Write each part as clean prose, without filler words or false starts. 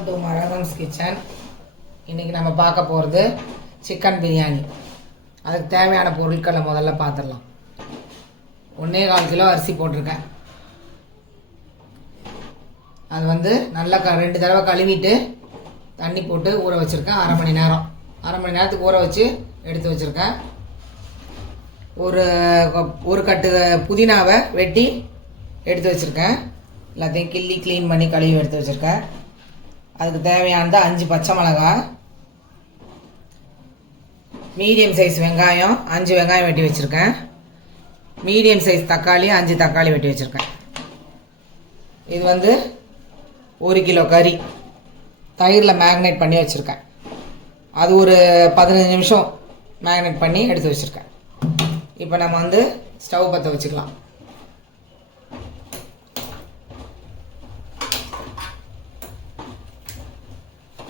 Welcome to மரகதம்ஸ் kitchen. இன்றைக்கி நம்ம பார்க்க போகிறது சிக்கன் பிரியாணி. அதுக்கு தேவையான பொருட்களை முதல்ல பார்த்துடலாம். 1.25 கிலோ அரிசி போட்டிருக்கேன். அது வந்து நல்லா 2 தடவை கழுவிட்டு தண்ணி போட்டு ஊற வச்சுருக்கேன். அரை மணி நேரத்துக்கு ஊற வச்சு எடுத்து வச்சுருக்கேன். ஒரு கட்டு புதினாவை வெட்டி எடுத்து வச்சுருக்கேன். எல்லாத்தையும் கிள்ளி க்ளீன் பண்ணி கழுவி எடுத்து வச்சுருக்கேன். அதுக்கு தேவையானது 5 பச்சை மிளகாய், மீடியம் சைஸ் வெங்காயம் 5 வெங்காயம் வெட்டி வச்சுருக்கேன். மீடியம் சைஸ் தக்காளி 5 தக்காளி வெட்டி வச்சுருக்கேன். இது வந்து 1 கிலோ கறி தயிரில் மேக்னேட் பண்ணி வச்சுருக்கேன். அது ஒரு 15 நிமிஷம் மேக்னேட் பண்ணி எடுத்து வச்சுருக்கேன். இப்போ நம்ம வந்து ஸ்டவ் பற்ற வச்சுக்கலாம்.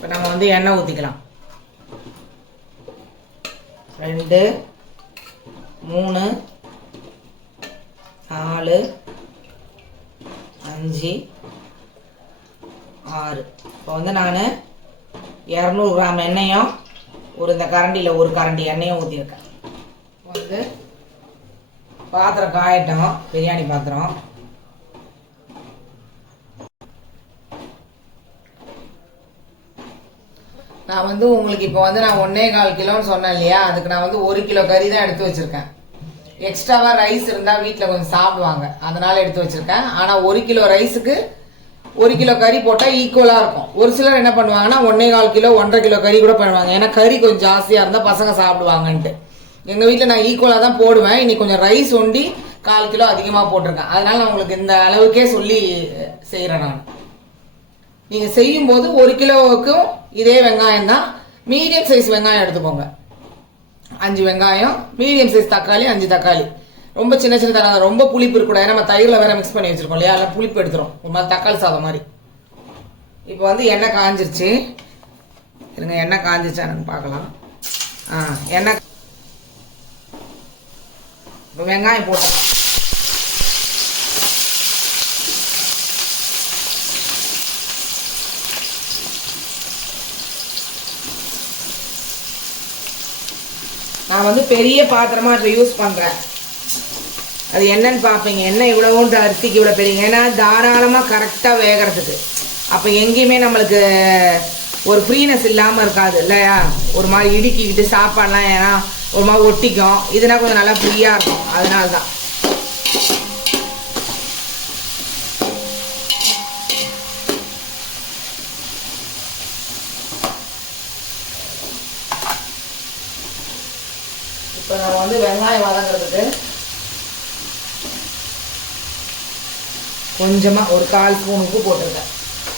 இப்போ நம்ம வந்து எண்ணெய் ஊற்றிக்கலாம். 2 3 4 5 6. இப்போ வந்து நான் 200 கிராம் எண்ணெயும் இந்த கரண்டியில் ஒரு கரண்டி எண்ணெயும் ஊற்றிருக்கேன். இப்போ வந்து பாத்திரம் காயட்டும், பிரியாணி பாத்திரம். நான் வந்து உங்களுக்கு இப்போ வந்து நான் 1.25 கிலோன்னு சொன்னேன் இல்லையா, அதுக்கு நான் வந்து 1 கிலோ கறி தான் எடுத்து வச்சுருக்கேன். எக்ஸ்ட்ராவாக ரைஸ் இருந்தால் வீட்டில் கொஞ்சம் சாப்பிடுவாங்க, அதனால் எடுத்து வச்சுருக்கேன். ஆனால் 1 கிலோ ரைஸுக்கு 1 கிலோ கறி போட்டால் ஈக்குவலாக இருக்கும். ஒரு சிலர் என்ன பண்ணுவாங்கன்னா 1.25 கிலோ 1.5 கிலோ கறி கூட பண்ணுவாங்க. ஏன்னா கறி கொஞ்சம் ஜாஸ்தியாக இருந்தால் பசங்க சாப்பிடுவாங்கன்ட்டு. எங்கள் வீட்டில் நான் ஈக்குவலாக தான் போடுவேன். இன்னைக்கு கொஞ்சம் ரைஸ் ஒண்டி 1/4 கிலோ அதிகமாக போட்டிருக்கேன். அதனால் நான் உங்களுக்கு இந்த அளவுக்கே சொல்லி செய்கிறேன். நான் நீங்கள் செய்யும்போது 1 கிலோவுக்கும் இதே வெங்காயம் தான். மீடியம் சைஸ் வெங்காயம் எடுத்துக்கோங்க. 5 வெங்காயம், மீடியம் சைஸ் தக்காளி 5 தக்காளி. ரொம்ப சின்ன சின்ன தக்காளி, ரொம்ப புளிப்பு இருக்கக்கூடாது. நம்ம தயிரில் வேற மிக்ஸ் பண்ணி வச்சுருக்கோம் இல்லையா, அதில் புளிப்பு எடுத்துரும். ஒரு மாதிரி தக்காளி சாதம் மாதிரி. இப்போ வந்து எண்ணெய் காஞ்சிருச்சு. இருங்க, எண்ணெய் காஞ்சிச்சான்னு பார்க்கலாம். எண்ணெய் இப்போ வெங்காயம் போட்டோம். நான் வந்து பெரிய பாத்திரமா இப்போ யூஸ் பண்ணுறேன். அது என்னன்னு பார்ப்பீங்க, எண்ணெய் இவ்வளோண்டு அரிசிக்கு இவ்வளோ பெரிய, ஏன்னா தாராளமாக கரெக்டாக வேகிறதுக்கு. அப்போ எங்கேயுமே நம்மளுக்கு ஒரு ஃப்ரீனஸ் இல்லாமல் இருக்காது இல்லையா. ஒரு மாதிரி இடுக்கிக்கிட்டு சாப்பாடெலாம் ஏன்னா ஒரு மாதிரி ஒட்டிக்கும். இதுனா கொஞ்சம் நல்லா ஃப்ரீயாக இருக்கும். அதனால தான் இப்போ நம்ம வந்து வெங்காயம் வதங்கிறதுக்கு கொஞ்சமாக ஒரு 1/4 ஸ்பூன் உப்பு போட்டிருக்கேன்.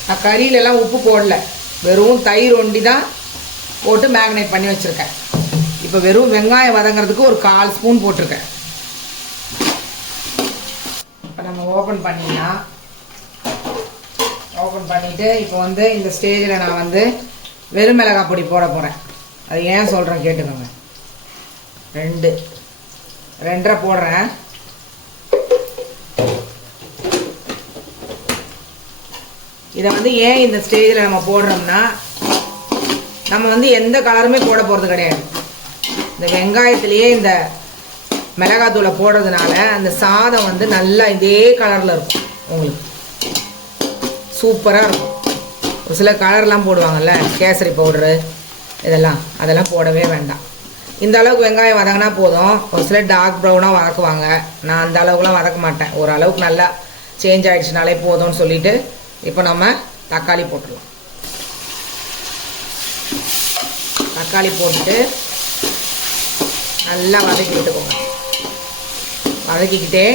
நான் கறியிலலாம் உப்பு போடல, வெறும் தயிர் ஒண்டி தான் போட்டு மேக்னேட் பண்ணி வச்சுருக்கேன். இப்போ வெறும் வெங்காயம் வதங்கிறதுக்கு ஒரு 1/4 ஸ்பூன் போட்டிருக்கேன். இப்போ நம்ம ஓப்பன் பண்ணிடலாம். ஓப்பன் பண்ணிவிட்டு இப்போ வந்து இந்த ஸ்டேஜில் நான் வந்து வெறும் மிளகாய் பொடி போட போகிறேன். அது ஏன் சொல்கிறேன் கேட்டுக்கோங்க. 2.5 போடுறேன். இதை வந்து ஏன் இந்த ஸ்டேஜில் நம்ம போடுறோம்னா, நம்ம வந்து எந்த கலருமே போட போகிறது கிடையாது. இந்த வெங்காயத்துலேயே இந்த மிளகாத்தூளை போடுறதுனால அந்த சாதம் வந்து நல்லா இதே கலரில் இருக்கும். உங்களுக்கு சூப்பராக இருக்கும். ஒரு சில கலர்லாம் போடுவாங்கல்ல, கேசரி பவுடரு அதெல்லாம் போடவே வேண்டாம். இந்த அளவுக்கு வெங்காயம் வதங்கினா போதும். ஒரு சிலர் டார்க் ப்ரௌனாக வதக்குவாங்க. நான் அந்த அளவுக்குலாம் வதக்க மாட்டேன். ஓரளவுக்கு நல்லா சேஞ்ச் ஆகிடுச்சுனாலே போதும்னு சொல்லிவிட்டு இப்போ நம்ம தக்காளி போட்டுடலாம். தக்காளி போட்டுட்டு நல்லா வதக்கி விட்டுக்கோங்க. வதக்கிக்கிட்டே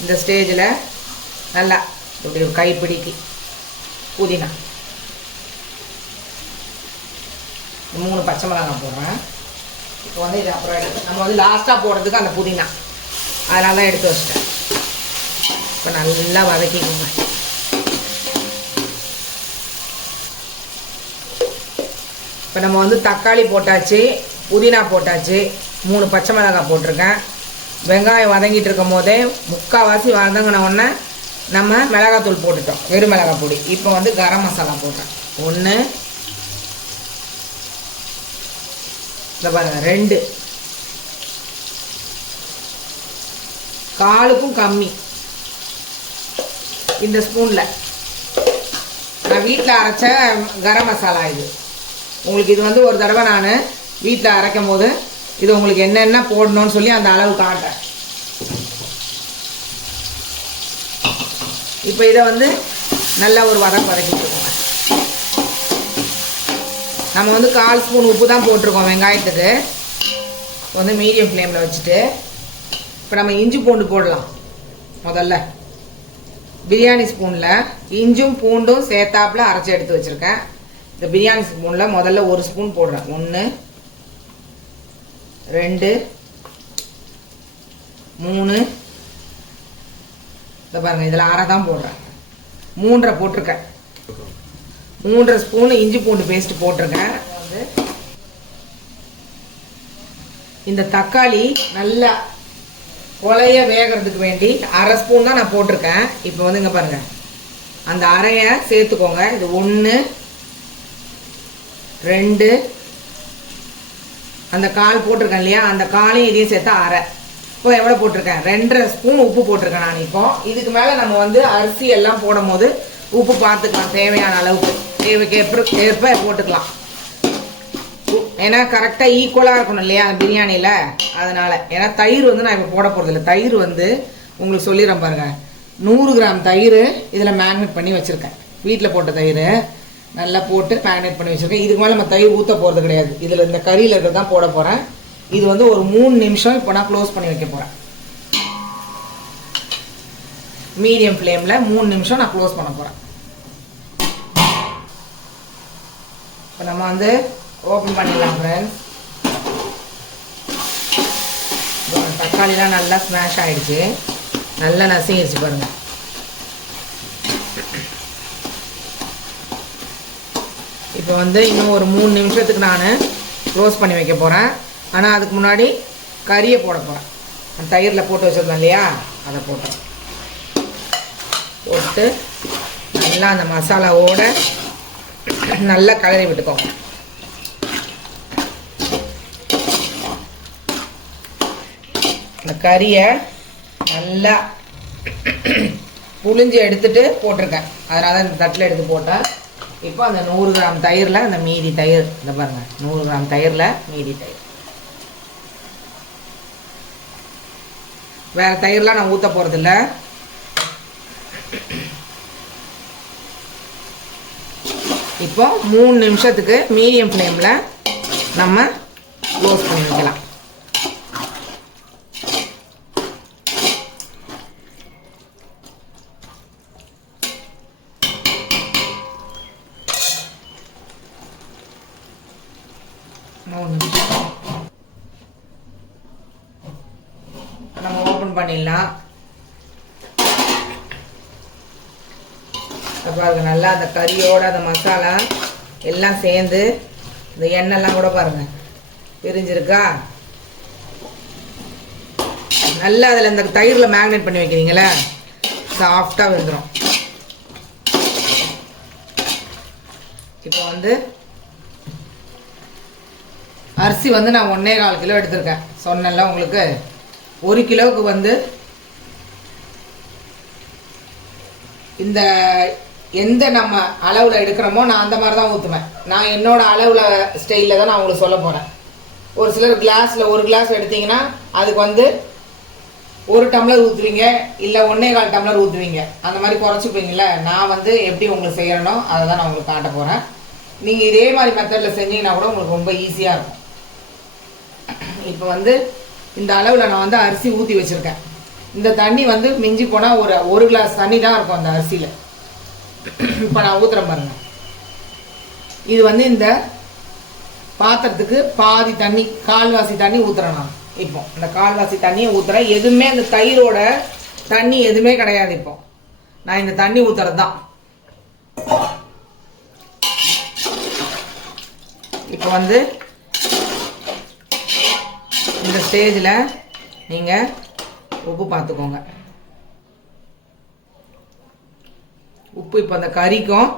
இந்த ஸ்டேஜில் நல்லா இப்படி ஒரு கைப்பிடிக்கு புதினா, 3 பச்சை மிளகாய் போடுறேன். இப்போ வந்து இது அப்புறம் நம்ம வந்து லாஸ்ட்டாக போடுறதுக்கு அந்த புதினா, அதனால தான் எடுத்து வச்சிட்டேன். இப்போ நல்லா வதக்கிக்கோங்க. இப்போ நம்ம வந்து தக்காளி போட்டாச்சு, புதினா போட்டாச்சு, 3 பச்சை மிளகாய் போட்டிருக்கேன். வெங்காயம் வதங்கிட்டு இருக்கும் போதே முக்கால்வாசி வதங்கின உடனே நம்ம மிளகாத்தூள் போட்டுட்டோம், வெறும் மிளகாய் பொடி. இப்போ வந்து கரம் மசாலா போட்டேன். 1, இந்த பாருங்க 2, காலுக்கும் கம்மி. இந்த ஸ்பூனில் நான் வீட்டில் அரைச்ச கரம் மசாலா இது. உங்களுக்கு இது வந்து ஒரு தடவை நான் வீட்டில் அரைக்கும் போது இது உங்களுக்கு என்னென்ன போடணும்னு சொல்லி அந்த அளவு காட்டேன். இப்போ இதை வந்து நல்லா ஒரு வதக்கிட்டுருக்கோங்க. நம்ம வந்து 1/4 ஸ்பூன் உப்பு தான் போட்டிருக்கோம் வெங்காயத்துக்கு. வந்து மீடியம் ஃப்ளேமில் வச்சுட்டு இப்போ நம்ம இஞ்சி பூண்டு போடலாம். முதல்ல பிரியாணி ஸ்பூனில் இஞ்சும் பூண்டும் சேர்த்தாப்பில் அரைச்சி எடுத்து வச்சுருக்கேன். இந்த பிரியாணி ஸ்பூனில் முதல்ல 1 ஸ்பூன் போடுறேன். 1, 2, 3, இதை பாருங்கள் இதில் அரை தான் போடுறேன். 3 போட்டிருக்கேன். 3 ஸ்பூன் இஞ்சி பூண்டு பேஸ்ட் போட்டிருக்கேன். வந்து இந்த தக்காளி நல்லா கொலைய வேகிறதுக்கு வேண்டி அரை ஸ்பூன் தான் நான் போட்டிருக்கேன். இப்போ வந்து இங்கே பாருங்கள் அந்த அரையை சேர்த்துக்கோங்க. இது 1, 2, அந்த கால் போட்டிருக்கேன் இல்லையா, அந்த காலையும் இதையும் சேர்த்தா அரை. இப்போ எவ்வளோ போட்டிருக்கேன்? 2.5 ஸ்பூன் உப்பு போட்டிருக்கேன் நான். இப்போ இதுக்கு மேலே நம்ம வந்து அரிசி எல்லாம் போடும் போது உப்பு பார்த்துக்கலாம். தேவையான அளவுக்கு தேவைக்கு ஏற்ப போட்டுக்கலாம். ஏன்னா கரெக்டாக ஈக்குவலாக இருக்கணும் இல்லையா பிரியாணியில், அதனால். ஏன்னா தயிர் வந்து நான் இப்போ போட போகிறதில்ல. தயிர் வந்து உங்களுக்கு சொல்லிடுறேன் பாருங்கள். 100 கிராம் தயிர் இதில் மேரினேட் பண்ணி வச்சுருக்கேன். வீட்டில் போட்ட தயிர் நல்லா போட்டு மேரினேட் பண்ணி வச்சுருக்கேன். இதுக்கு மேலே நம்ம தயிர் ஊற்ற போகிறது கிடையாது. இதில் இந்த கறியில் இருக்கிறது தான் போட போகிறேன். இது வந்து ஒரு 3 நிமிஷம் இப்போ நான் க்ளோஸ் பண்ணி வைக்க போகிறேன். மீடியம் ஃப்ளேமில் 3 நிமிஷம் நான் க்ளோஸ் பண்ண போகிறேன். இப்போ நம்ம வந்து ஓப்பன் பண்ணிடலாம் ஃப்ரெண்ட்ஸ். தக்காளிலாம் நல்லா ஸ்மாஷ் ஆகிடுச்சு, நல்லா நசிங்கிடுச்சு பாருங்கள். இப்போ வந்து இன்னும் ஒரு 3 நிமிஷத்துக்கு நான் க்ளோஸ் பண்ணி வைக்க போகிறேன். ஆனால் அதுக்கு முன்னாடி கறியை போட போகிறேன். அந்த தயிரில் போட்டு வச்சுருந்தேன் இல்லையா, அதை போட்டு நல்லா அந்த மசாலாவோட நல்லா கலரி விட்டுக்கோங்க. இந்த கறியை நல்லா புளிஞ்சு எடுத்துட்டு போட்டிருக்கேன். அதனால தான் இந்த தட்டில் எடுத்து போட்டேன். இப்போ அந்த 100 கிராம் தயிரில் அந்த மீதி தயிர், இந்த பாருங்கள் 100 கிராம் தயிரில் மீதி தயிர். வேறு தயிர்லாம் நான் ஊற்ற போகிறதில்ல. இப்போ 3 நிமிஷத்துக்கு மீடியம் ஃப்ளேமில் நம்ம க்ளோஸ் பண்ணி வைக்கலாம். நம்ம ஓப்பன் பண்ணிடலாம். பாருங்க நல்லா அந்த கறியோட அந்த மசாலா எல்லாம் சேர்ந்து இந்த எண்ணெய்லாம் கூட பாருங்க பிரிஞ்சிருக்கா. நல்லா அதில் இந்த தயிரில் மேக்னேட் பண்ணி வைக்கிறீங்களே, சாஃப்டாக வந்துடும். இப்போ வந்து அரிசி வந்து நான் 1.25 கிலோ எடுத்திருக்கேன். சொன்னேன்ல உங்களுக்கு. 1 கிலோவுக்கு வந்து இந்த எந்த நம்ம அளவில் எடுக்கிறோமோ நான் அந்த மாதிரி தான் ஊற்றுவேன். நான் என்னோட அளவில் ஸ்டைலில் தான் நான் உங்களுக்கு சொல்ல போகிறேன். ஒரு சிலர் கிளாஸில் 1 கிளாஸ் எடுத்திங்கன்னா அதுக்கு வந்து 1 டம்ளர் ஊற்றுவீங்க, இல்லை 1.25 டம்ளர் ஊற்றுவீங்க. அந்த மாதிரி குறைச்சிப்பீங்கள. நான் வந்து எப்படி உங்களுக்கு செய்யறனோ அதை தான் நான் உங்களுக்கு காட்ட போகிறேன். நீங்கள் இதே மாதிரி மெத்தடில் செஞ்சீங்கன்னா கூட உங்களுக்கு ரொம்ப ஈஸியாக இருக்கும். இப்போ வந்து இந்த அளவில் நான் வந்து அரிசி ஊற்றி வச்சுருக்கேன். இந்த தண்ணி வந்து மிஞ்சி போனால் ஒரு கிளாஸ் தண்ணி தான் இருக்கும் அந்த அரிசியில். இப்போ நான் ஊற்றுறேன் பாருங்க. இது வந்து இந்த பாத்திரத்துக்கு பாதி தண்ணி, கால்வாசி தண்ணி ஊற்றுறேன் நான். இப்போ இந்த கால்வாசி தண்ணியை ஊற்றுறேன். எதுவுமே அந்த தயிரோட தண்ணி எதுவுமே கிடையாது. இப்போ நான் இந்த தண்ணி ஊற்றுறது தான். இப்போ வந்து இந்த ஸ்டேஜில் நீங்கள் உப்பு பார்த்துக்கோங்க. உப்பு இப்போ அந்த கறிக்கும்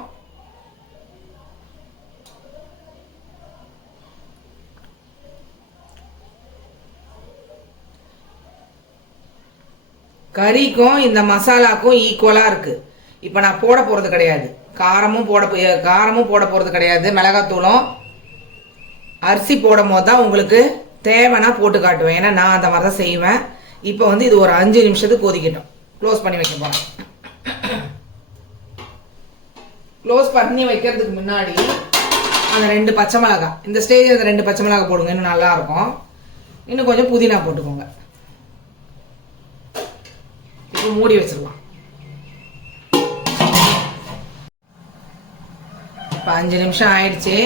கறிக்கும் இந்த மசாலாக்கும் ஈக்குவலாக இருக்குது. இப்போ நான் போட போகிறது கிடையாது, காரமும் போட போகிறது கிடையாது. மிளகாத்தூளும் அரிசி போடும் போது தான் உங்களுக்கு தேவைன்னா போட்டு காட்டுவேன், ஏன்னா நான் அந்த மாதிரி தான் செய்வேன். இப்போ வந்து இது ஒரு 5 நிமிஷத்துக்கு கொதிக்கட்டும். க்ளோஸ் பண்ணி வைக்க போகிறேன். க்ளோஸ் பண்ணி வைக்கிறதுக்கு முன்னாடி அந்த 2 பச்சை மிளகாய், இந்த ஸ்டேஜில் அந்த 2 பச்சை மிளகாய் போடுங்க, இன்னும் நல்லாயிருக்கும். இன்னும் கொஞ்சம் புதினா போட்டுக்கோங்க. இப்போ மூடி வச்சிடலாம். இப்போ 5 நிமிஷம் ஆயிடுச்சு.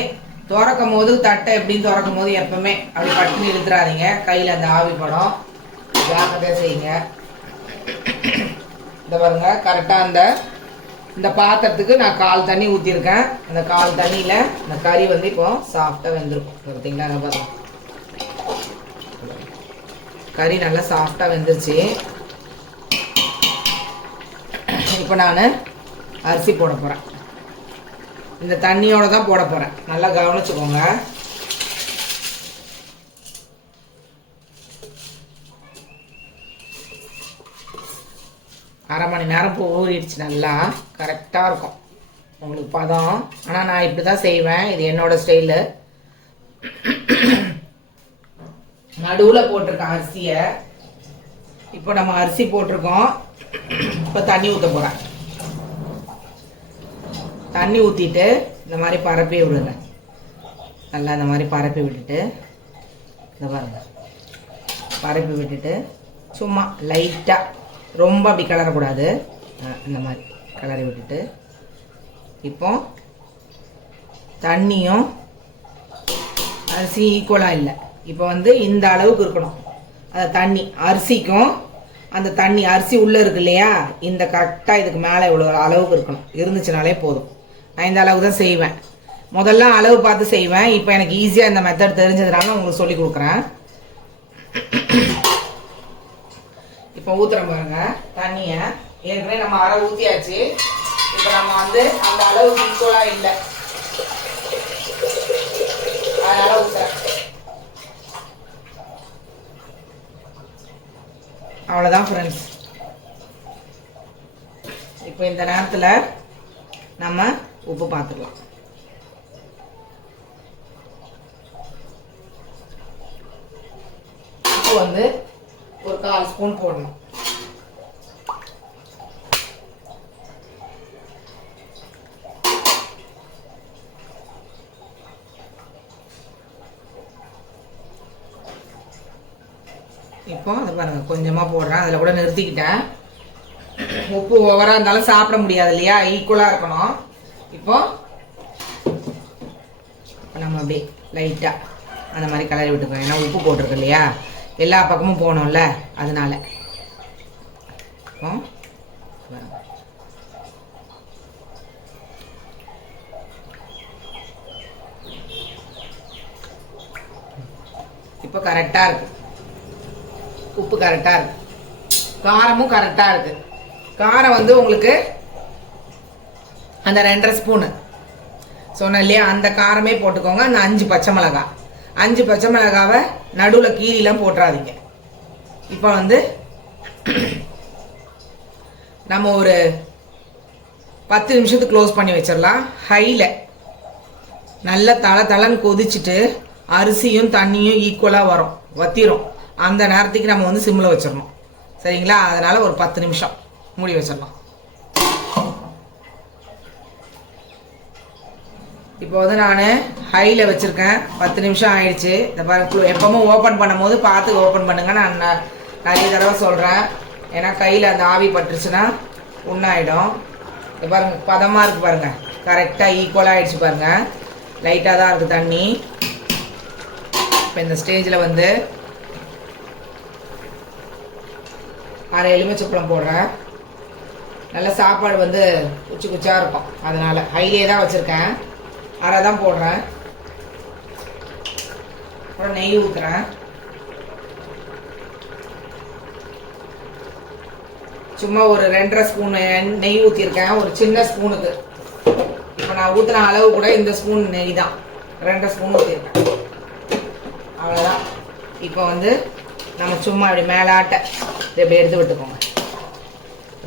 திறக்கும் போது தட்டை எப்படின்னு திறக்கும் போது எப்பவுமே அப்படி பட்டுன்னு இழுத்துறாதீங்க, கையில் அந்த ஆவி படம். ஜாக்கிரதையாக செய்யுங்க. இந்த பாருங்க, கரெக்டாக இந்த பாத்திரத்துக்கு நான் 1/4 தண்ணி ஊற்றிருக்கேன். அந்த 1/4 தண்ணியில் இந்த கறி வந்து இப்போ சாஃப்டாக வெந்திருக்கும். பார்த்தீங்களா? அங்கே பாருங்க, கறி நல்லா சாஃப்டாக வெந்துருச்சு. இப்போ நான் அரிசி போட போகிறேன். இந்த தண்ணியோட தான் போட போகிறேன், நல்லா கவனிச்சுக்கோங்க. அரை மணி நேரம் இப்போ ஊறிடுச்சு, நல்லா கரெக்டாக இருக்கும் உங்களுக்கு பதம். ஆனால் நான் இப்படி தான் செய்வேன், இது என்னோட ஸ்டைலு. நடுவில் போட்டிருக்கேன் அரிசியை. இப்போ நம்ம அரிசி போட்டிருக்கோம். இப்போ தண்ணி ஊற்ற போகிறேன். தண்ணி ஊற்றிட்டு இந்த மாதிரி பரப்பி விடுங்க. நல்லா இந்த மாதிரி பரப்பி விட்டுட்டு, இந்த பாருங்க, பரப்பி விட்டுட்டு சும்மா லைட்டாக, ரொம்ப அப்படி கிளறக்கூடாது, இந்த மாதிரி கிளறி விட்டுட்டு, இப்போ தண்ணியும் அரிசி ஈக்குவலாக இல்லை. இப்போ வந்து இந்த அளவுக்கு இருக்கணும் அந்த தண்ணி. அரிசிக்கும் அந்த தண்ணி, அரிசி உள்ளே இருக்கு இல்லையா, இந்த கரெக்டாக இதுக்கு மேலே இவ்வளோ அளவுக்கு இருக்கணும். இருந்துச்சுனாலே போதும். நான் இந்த அளவுக்கு தான் செய்வேன். முதல்ல அளவு பார்த்து செய்வேன். இப்போ எனக்கு ஈஸியாக இந்த மெத்தட் தெரிஞ்சதுனால உங்களுக்கு சொல்லி கொடுக்குறேன். இப்போ ஊற்றுறோம் பாருங்க தண்ணியை. ஏற்கனவே நம்ம அரை ஊற்றியாச்சு. இப்போ நம்ம வந்து அந்த அளவுக்கு ஈக்குவலாக இல்லை, அதனால் ஊற்றுறேன். அவ்வளோதான் ஃப்ரெண்ட்ஸ். இப்போ இந்த நேரத்தில் நம்ம உப்பு பார்த்துக்கலாம். உப்பு வந்து ஒரு 1/4 ஸ்பூன் போடணும். இப்போ அதை பாருங்க, கொஞ்சமாக போடுறேன். அதில் கூட நிறுத்திக்கிட்டேன். உப்பு ஓவராக இருந்தாலும் சாப்பிட முடியாது இல்லையா, ஈக்குவலாக இருக்கணும். இப்போ நம்ம அப்படியே லைட்டாக அந்த மாதிரி கலரி விட்டுக்கோங்க, ஏன்னா உப்பு போட்டிருக்கு இல்லையா, எல்லா பக்கமும் போகணும்ல, அதனால. இப்போ கரெக்டாக இருக்கு, உப்பு கரெக்டாக இருக்கு, காரமும் கரெக்டாக இருக்கு. காரம் வந்து உங்களுக்கு அந்த 2.5 ஸ்பூனு சொன்னேன் இல்லையா, அந்த காரமே போட்டுக்கோங்க. அந்த 5 பச்சை மிளகாய், 5 பச்சை மிளகாவை நடுவில் கீரிலாம் போட்டுறாதீங்க. இப்போ வந்து நம்ம ஒரு 10 நிமிஷத்துக்கு க்ளோஸ் பண்ணி வச்சிடலாம். ஹையில் நல்லா தளன்னு கொதிச்சுட்டு அரிசியும் தண்ணியும் ஈக்குவலாக வத்திரும். அந்த நேரத்துக்கு நம்ம வந்து சிம்மில் வச்சிடணும், சரிங்களா? அதனால் ஒரு 10 நிமிஷம் மூடி வச்சிடலாம். இப்போ வந்து நான் ஹையில் வச்சுருக்கேன். 10 நிமிஷம் ஆயிடுச்சு. இந்த பாருங்க, எப்பவும் ஓப்பன் பண்ணும் போது பார்த்து ஓப்பன் பண்ணுங்க. நான் நிறைய தடவை சொல்கிறேன், ஏன்னா கையில் அந்த ஆவி பட்டுருச்சுன்னா உண்ணாயிடும். இந்த பாருங்க, பதமாக இருக்குது பாருங்கள், கரெக்டாக ஈக்குவலாக ஆகிடுச்சு பாருங்கள். லைட்டாக தான் இருக்குது தண்ணி. இப்போ இந்த ஸ்டேஜில் வந்து அரை எலுமிச்சப்பழம் போடுறேன். நல்ல சாப்பாடு வந்து குச்சி குச்சாக இருக்கும், அதனால் ஹைலே தான் வச்சுருக்கேன். அரை தான் போடுறேன். அப்புறம் நெய் ஊற்றுறேன். சும்மா ஒரு 2.5 ஸ்பூன் நெய் ஊற்றிருக்கேன், ஒரு சின்ன ஸ்பூனுக்கு. இப்போ நான் ஊற்றுன அளவு கூட இந்த ஸ்பூன் நெய் தான், 2.5 ஸ்பூன் ஊற்றிருக்கேன். அவ்வளோதான். இப்போ வந்து நம்ம சும்மா அப்படி மேலாட்ட இப்படி எடுத்து விட்டுக்கோங்க.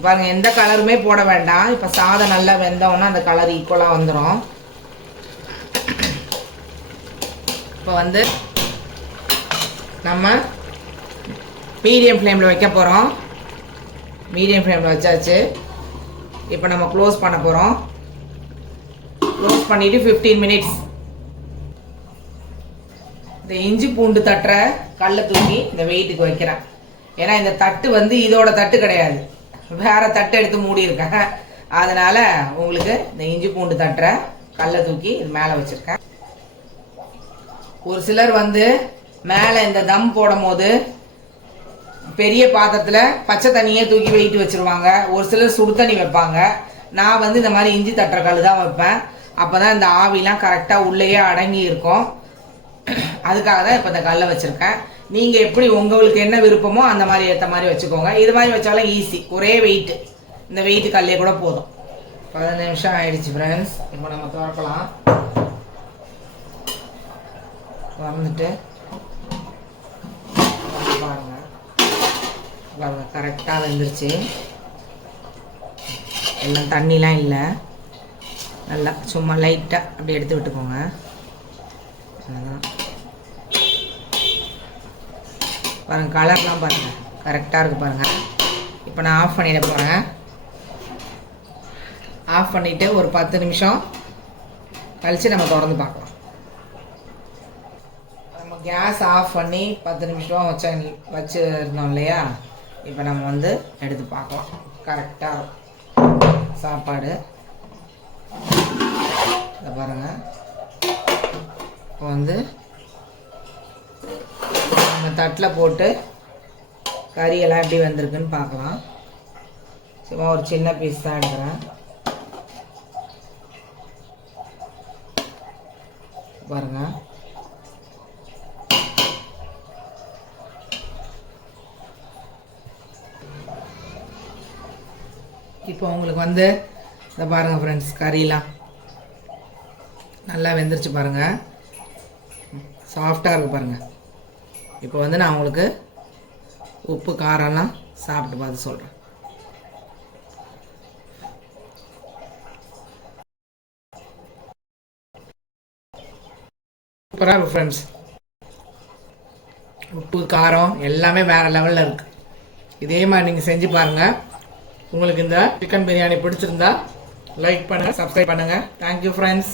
பாருங்கள், எந்த கலருமே போட வேண்டாம். இப்போ சாதம் நல்லா வெந்தோன்னா அந்த கலர் ஈக்குவலாக வந்துடும். இப்போ வந்து நம்ம மீடியம் ஃப்ளேமில் வைக்க போகிறோம். மீடியம் ஃப்ளேமில் வச்சாச்சு. இப்போ நம்ம க்ளோஸ் பண்ண போகிறோம். க்ளோஸ் பண்ணிவிட்டு 15 மினிட்ஸ். இந்த இஞ்சி பூண்டு தட்டுற கல்லை தூக்கி இந்த வெயிட்டுக்கு வைக்கிறேன். ஏன்னா இந்த தட்டு வந்து இதோட தட்டு கிடையாது, வேற தட்டு எடுத்து மூடி இருக்கேன். அதனால உங்களுக்கு இந்த இஞ்சி பூண்டு தட்டுற கல்லை தூக்கி இது மேலே வச்சிருக்கேன். ஒரு சிலர் வந்து மேலே இந்த தம் போடும் போது பெரிய பாத்திரத்தில் பச்சை தண்ணியே தூக்கி வெயிட்டு வச்சிருவாங்க. ஒரு சிலர் சுடு தண்ணி வைப்பாங்க. நான் வந்து இந்த மாதிரி இஞ்சி தட்டுற கல் தான் வைப்பேன். அப்போ தான் இந்த ஆவிலாம் கரெக்டாக உள்ளேயே அடங்கி இருக்கும். அதுக்காக தான் இப்போ இந்த கல்லை வச்சுருக்கேன். நீங்கள் எப்படி உங்களுக்கு என்ன விருப்பமோ அந்த மாதிரி ஏற்ற மாதிரி வச்சுக்கோங்க. இது மாதிரி வச்சாலும் ஈஸி, ஒரே வெயிட்டு. இந்த வெயிட்டு கல்லே கூட போதும். 15 நிமிஷம் ஆயிடுச்சு ஃப்ரெண்ட்ஸ். இப்போ நம்ம திறக்கலாம். வந்துட்டு பாருங்க, பாருங்க கரெக்டாக வெந்துருச்சு. எல்லாம் தண்ணிலாம் இல்லை, நல்லா சும்மா லைட்டாக அப்படி எடுத்து விட்டுக்கோங்க. பாருங்கள் கலர்லாம் பாருங்கள் கரெக்டாக இருக்குது பாருங்கள். இப்போ நான் ஆஃப் பண்ணிட போகிறேன். ஆஃப் பண்ணிவிட்டு ஒரு 10 நிமிஷம் கழித்து நம்ம திறந்து பார்க்கலாம். நம்ம கேஸ் ஆஃப் பண்ணி 10 நிமிஷம் வச்சு இருந்தோம் இல்லையா? இப்போ நம்ம வந்து எடுத்து பார்க்கலாம். கரெக்டாக சாப்பாடு இதை பாருங்கள். இப்போ வந்து நம்ம தட்டில் போட்டு கறியெல்லாம் எப்படி வந்திருக்குன்னு பார்க்கலாம். சும்மா ஒரு சின்ன பீஸ் தான் எடுக்கிறேன். பாருங்க, இப்போ உங்களுக்கு வந்து இதை பாருங்கள் ஃப்ரெண்ட்ஸ், கறியெலாம் நல்லா வெந்துருச்சு பாருங்கள், சாஃப்டாக இருக்குது பாருங்கள். இப்போ வந்து நான் உங்களுக்கு உப்பு காரம்லாம் சாப்பிட்டு பார்த்து சொல்கிறேன். சூப்பராக இருக்குது ஃப்ரெண்ட்ஸ். உப்பு காரம் எல்லாமே வேறு லெவலில் இருக்குது. இதே மாதிரி நீங்கள் செஞ்சு பாருங்கள். உங்களுக்கு இந்த சிக்கன் பிரியாணி பிடிச்சிருந்தா லைக் பண்ணுங்கள், சப்ஸ்கிரைப் பண்ணுங்கள். Thank you friends.